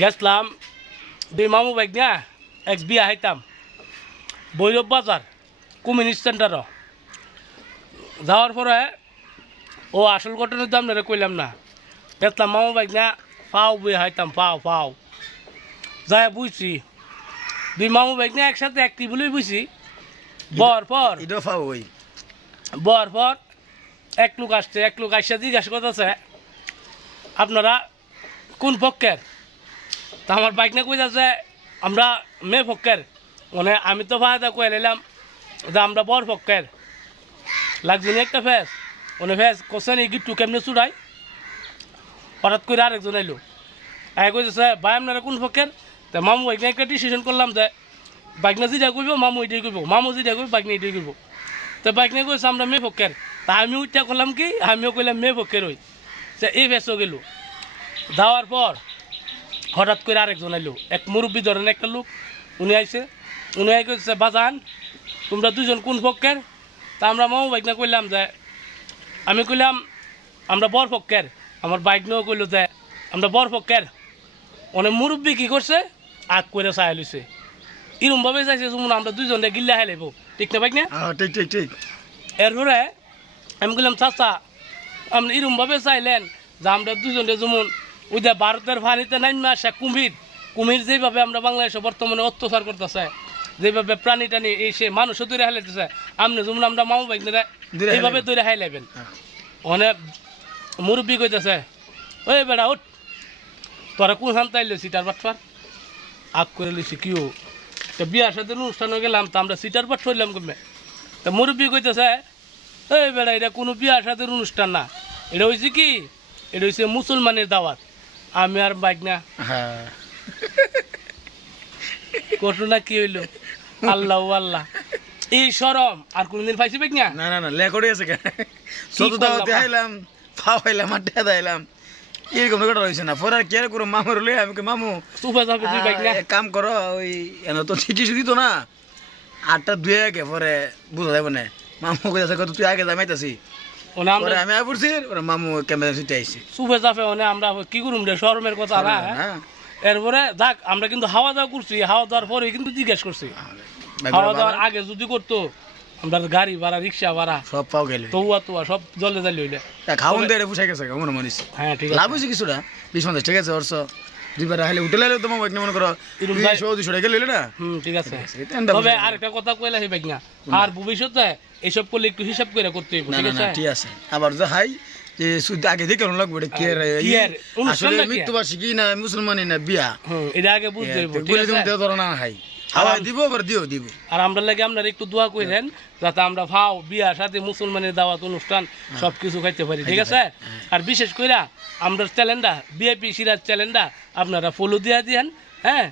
গেছলাম দুই মামু বাইক না এক বিয়া হাইতাম বৈরব বাজার কমিউনিস্ট সেন্টার যাওয়ার পরে ও আসল ঘটনার দাম না কইলাম না দেখলাম মামু বাইক না পাও বিয়া হাইতাম পাও যাই বুঝছি দুই মামু বাইক না একসাথে একটি বলেই বুঝছি বর পর এক লোক আসছে এক লোক আসছে জিজ্ঞাসা করতেছে আপনারা কোন পক্ষের তা আমার বাইক না কই যাচ্ছে আমরা মেয়ে পক্ষের মানে আমি তো ফায়দা কয়ে নিলাম যে আমরা বর পক্ষের লাগছে নি একটা ফেস মানে ফেস কোসেন এই গিট্টু কেমনি চুড়াই হঠাৎ করে আরেকজন এলো কইতেছে ভাই আপনারা কোন পক্ষের তা মামু বাইক না একটা ডিসিশন করলাম যে বাইক না যেটা করবো মামু এটাই করবো মামু যেটা করবো বাইক না এটাই করবো তো বাইক নিয়ে কইছে আমরা মেয়ে পক্ষের তা আমি উঠটা করলাম কি আমিও কইলাম মেয়ে পক্ষের হই সে এই ফেসও গেল যাওয়ার পর হঠাৎ করে আরেকজন এলো এক মুরব্বী ধরেন একটা লোক উনি আইছে উনি আই কইছে বাজান তোমরা দুজন কোন পক্ষের তা আমরা মামু বাইক না কইলাম যে আমি কইলাম আমরা বর পক্ষের আমার বাইক নিয়েও কইল যে আমরা বর পক্ষের অনেক মুরব্বী কী করছে আগ করে চাই লইছে এরমভাবে চাইছে যেমন আমরা দুজনে গিল্লা হাই লাগবো ঠিক না বাইক না ঠিক এরপরে আমি বললাম চাচা আপনি এরমভাবে চাইলেন যে আমরা দুজনে যেমন ওই যে ভারতের ফানিতে নাইমা আসে কুমির যেভাবে আমরা বাংলাদেশে বর্তমানে অত্যাচার করতেছে যেভাবে প্রাণী টানি এই সে মানুষও দূরে হাইলাইতেছে আপনি যেমন আমরা মামু বাইকরা এইভাবে দূরে হাইলাইবেন অনেক মুরব্বী কইতেছে ওই বেড়া উঠ তোরা কোন হান তাইলে সিটার বাটফার আগ করে লইছি কিও তো বিয়ার সাথে অনুষ্ঠানে গেলাম তো আমরা সিটার বাট ফেললাম কমে তা মুরব্বী কইতেছে এই বেড়া এটা কোনো বিয়ার সাথে অনুষ্ঠান না এটা হয়েছে কি এটা হয়েছে মুসলমানের দাওয়াত আমি আর বাইক না ঘটনা কি হইলো আল্লাহ আল্লাহ এই শরম আর কোনদিন পাইছি বাইক না না লেখড়ে আছে কেন ছোট দাওয়াতে আইলাম খাওয়াইলাম আড্ডা দিলাম এরকম কথা রয়েছে না পরে আর কে করে মামুর লই আমি মামু সুফা যাবে তুই বাইক না এক কাম করো ওই এনে তো চিঠি দিত না আটটা দুয়ে আগে পরে বুঝা যাবে না মামু কইতাছে কত তুই আগে যাইতাছি ওরে আমি আইবুরছি ওরে মামু ক্যামেরা সিটে আইছি সুফা যাবে মানে আমরা কি করুম রে শরমের কথা না এরপরে যাক আমরা কিন্তু হাওয়া দাওয়া করছি হাওয়া দাওয়ার পরে কিন্তু জিজ্ঞেস করছি খাওয়া দাওয়ার আগে যদি করতো আমরা গাড়ি ভাড়া রিক্সা ভাড়া সব পাও গেলে তোয়া সব জলে জালি হইলে খাওয়ান দিয়ে পুষাই গেছে মনে মনিস হ্যাঁ ঠিক আছে লাভ হয়েছে কিছুটা 20-50 ঠিক আছে অর্থ দুইবার হাইলে উঠে লাইলে তোমার বাইক মনে করো 200 টাকা লইলে না ঠিক আছে তবে আরেকটা কথা কইলা সেই বাইক না আর ভবিষ্যতে এইসব করলে একটু হিসাব করে করতে হইব ঠিক আছে ঠিক আছে আবার যে হাই যে সুদ আগে দেখে লাগবে এটা কে আসলে মৃত্যুবার্ষিকী না মুসলমানি না বিয়া এটা আগে বুঝতে হইব ঠিক আছে তুমি ধরো না হাই হাওয়াই দিব আবার দিব আর আমরা লাগে আপনারা একটু দোয়া কইরেন যাতে আমরা ভাও বিয়া সাথে মুসলমানের দাওয়াত অনুষ্ঠান সবকিছু খাইতে পারি ঠিক আছে আর বিশেষ কইরা আমরা চ্যানেলটা বিআইপি সিরাজ চ্যানেলটা আপনারা ফলো দিয়া দিয়েন হ্যাঁ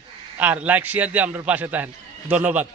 আর লাইক শেয়ার দিয়ে আমাদের পাশে থাকেন ধন্যবাদ।